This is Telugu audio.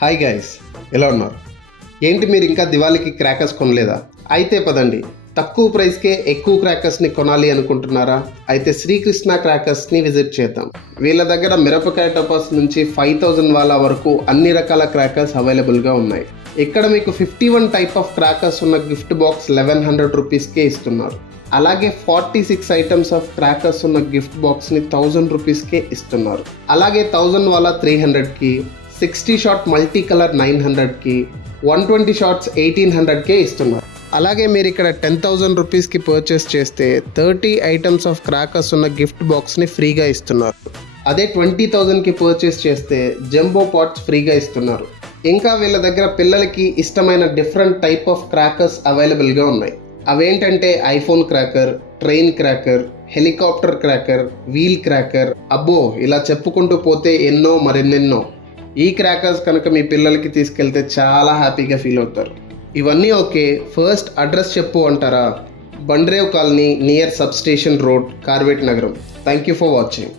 హాయ్ గైస్, ఎలా ఉన్నారు? ఏంటి మీరు ఇంకా దివాళీకి క్రాకర్స్ కొనలేదా? అయితే పదండి, తక్కువ ప్రైస్కే ఎక్కువ క్రాకర్స్ని కొనాలి అనుకుంటున్నారా? అయితే శ్రీకృష్ణ క్రాకర్స్ని విజిట్ చేద్దాం. వీళ్ళ దగ్గర మిరపకాయ టపాస్ నుంచి 5000 వాళ్ళ వరకు అన్ని రకాల క్రాకర్స్ అవైలబుల్గా ఉన్నాయి. ఇక్కడ మీకు 51 టైప్ ఆఫ్ క్రాకర్స్ ఉన్న గిఫ్ట్ బాక్స్ 1100 రూపీస్కే ఇస్తున్నారు. అలాగే 46 ఐటమ్స్ ఆఫ్ క్రాకర్స్ ఉన్న గిఫ్ట్ బాక్స్ని 1000 రూపీస్కే ఇస్తున్నారు. అలాగే 1000 వాళ్ళ 300కి, 60 షాట్ మల్టీ కలర్ 900కి, 120 షాట్స్ 1800కే ఇస్తున్నారు. అలాగే మీరు ఇక్కడ 10,000 రూపీస్కి పర్చేస్ చేస్తే 30 ఐటమ్స్ ఆఫ్ క్రాకర్స్ ఉన్న గిఫ్ట్ బాక్స్ని ఫ్రీగా ఇస్తున్నారు. అదే 20,000కి పర్చేస్ చేస్తే జంబో పాట్స్ ఫ్రీగా ఇస్తున్నారు. ఇంకా వీళ్ళ దగ్గర పిల్లలకి ఇష్టమైన డిఫరెంట్ టైప్ ఆఫ్ క్రాకర్స్ అవైలబుల్గా ఉన్నాయి. అవేంటంటే iPhone cracker, train cracker, helicopter cracker, wheel cracker, అబ్బో ఇలా చెప్పుకుంటూ పోతే ఎన్నో మరెన్నెన్నో. ఈ క్రాకర్స్ కనుక మీ పిల్లలకి తీసుకెళ్తే చాలా హ్యాపీగా ఫీల్ అవుతారు. ఇవన్నీ ఓకే, ఫస్ట్ అడ్రస్ చెప్పు అంటారా? బండ్రేవ్ colony near sub station road, Karvet Nagaram. Thank you for watching.